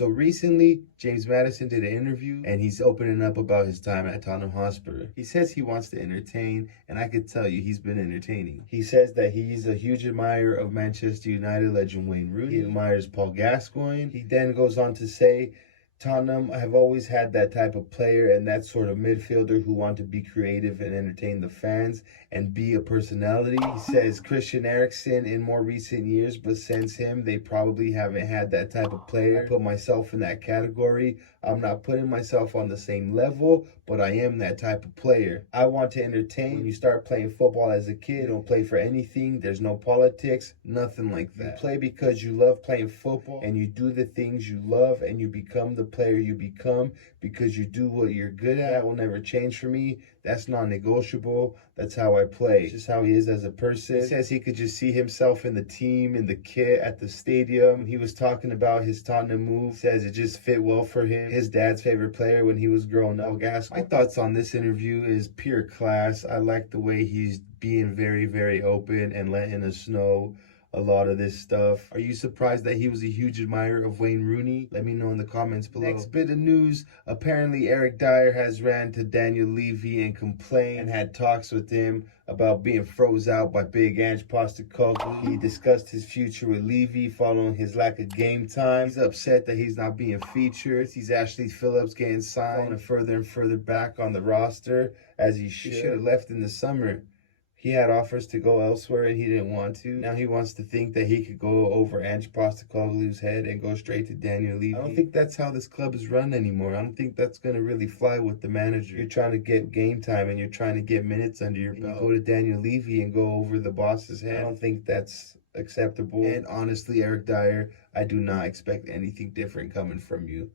So recently, James Maddison did an interview and he's opening up about his time at Tottenham Hotspur. He says he wants to entertain, and I could tell you he's been entertaining. He says that he's a huge admirer of Manchester United legend Wayne Rooney. He admires Paul Gascoigne. He then goes on to say, Tottenham have always had that type of player and that sort of midfielder who want to be creative and entertain the fans and be a personality. He says Christian Eriksen in more recent years, but since him, they probably haven't had that type of player. I put myself in that category. I'm not putting myself on the same level, but I am that type of player. I want to entertain. When you start playing football as a kid, you don't play for anything. There's no politics, nothing like that. You play because you love playing football and you do the things you love and you become the player you become because you do what you're good at. That will never change for me. That's non-negotiable. That's how I play. It's just how he is as a person. He says he could just see himself in the team, in the kit, at the stadium. He was talking about his Tottenham move. He says it just fit well for him. His dad's favorite player when he was growing up. My thoughts on this interview is pure class. I like the way he's being very, very open and letting us know a lot of this stuff. Are you surprised that he was a huge admirer of Wayne Rooney? Let me know in the comments below. Next bit of news, apparently Eric Dyer has ran to Daniel Levy and complained and had talks with him about being froze out by Big Ange Postecoglou. He discussed his future with Levy following his lack of game time. He's upset that he's not being featured. He's Ashley Phillips getting signed and further back on the roster as he should. He should have left in the summer. He had offers to go elsewhere and he didn't want to. Now he wants to think that he could go over Ange Postecoglou's head and go straight to Daniel Levy. I don't think that's how this club is run anymore. I don't think that's going to really fly with the manager. You're trying to get game time and you're trying to get minutes under your belt. You go to Daniel Levy and go over the boss's head. I don't think that's acceptable. And honestly, Eric Dyer, I do not expect anything different coming from you.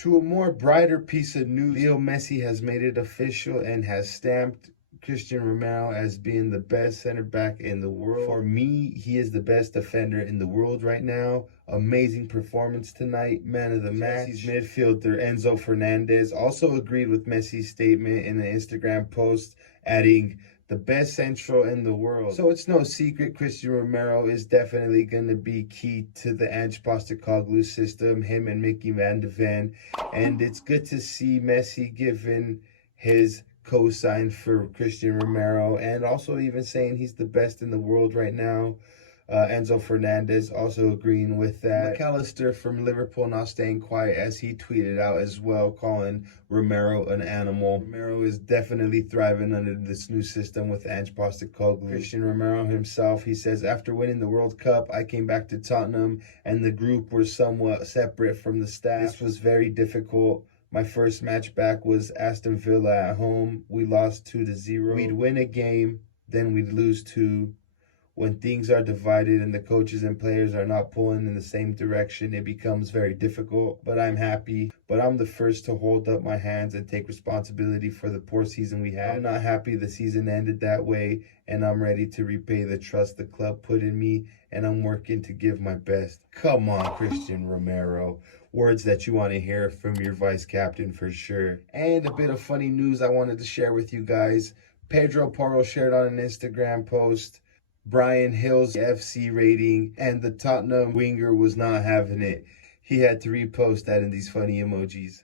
To a more brighter piece of news, Leo Messi has made it official and has stamped Christian Romero as being the best center back in the world. For me, he is the best defender in the world right now. Amazing performance tonight, man of the match. Chelsea's midfielder Enzo Fernandez also agreed with Messi's statement in an Instagram post, adding, the best central in the world. So it's no secret Christian Romero is definitely going to be key to the Ange Postecoglou system, him and Mickey Van de Ven. And it's good to see Messi giving his co-sign for Christian Romero and also even saying he's the best in the world right now. Enzo Fernandez also agreeing with that. McAllister from Liverpool not staying quiet as he tweeted out as well, calling Romero an animal. Romero is definitely thriving under this new system with Ange Postecoglou. Christian Romero himself, he says, after winning the World Cup, I came back to Tottenham and the group were somewhat separate from the staff. This was very difficult. My first match back was Aston Villa at home. We lost 2-0. We'd win a game, then we'd lose 2. When things are divided and the coaches and players are not pulling in the same direction, it becomes very difficult. But I'm happy. But I'm the first to hold up my hands and take responsibility for the poor season we had. I'm not happy the season ended that way, and I'm ready to repay the trust the club put in me, and I'm working to give my best. Come on, Christian Romero. Words that you want to hear from your vice captain for sure. And a bit of funny news I wanted to share with you guys. Pedro Porro shared on an Instagram post Brian Hill's FC rating, and the Tottenham winger was not having it. He had to repost that in these funny emojis.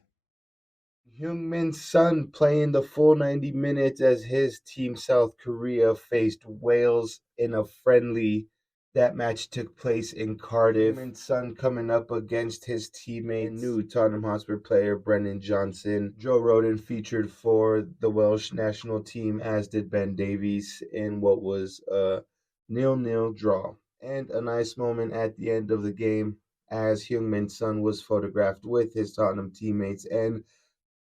Heung-min Son playing the full 90 minutes as his team South Korea faced Wales in a friendly. That match took place in Cardiff. Heung-min Son coming up against his teammate, new Tottenham Hotspur player Brennan Johnson. Joe Rodon featured for the Welsh national team, as did Ben Davies, in what was a 0-0 draw. And a nice moment at the end of the game as Heung-min Son was photographed with his Tottenham teammates and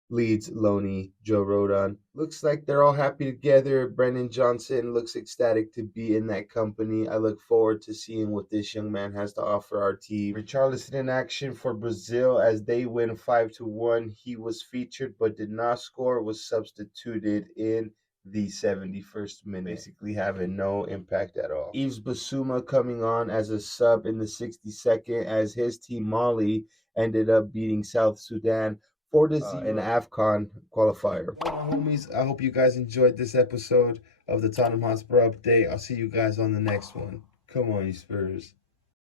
Leeds loanee Joe Rodon. Looks like they're all happy together. Brennan Johnson looks ecstatic to be in that company. I look forward to seeing what this young man has to offer our team. Richarlison in action for Brazil as they win 5-1. He was featured but did not score, was substituted in the 71st minute, basically having no impact at all. Yves Bissouma coming on as a sub in the 62nd as his team Mali ended up beating South Sudan 4-0 in AFCON qualifier. Well, my homies, I hope you guys enjoyed this episode of the Tottenham Hotspur update. I'll see you guys on the next one. Come on, you Spurs.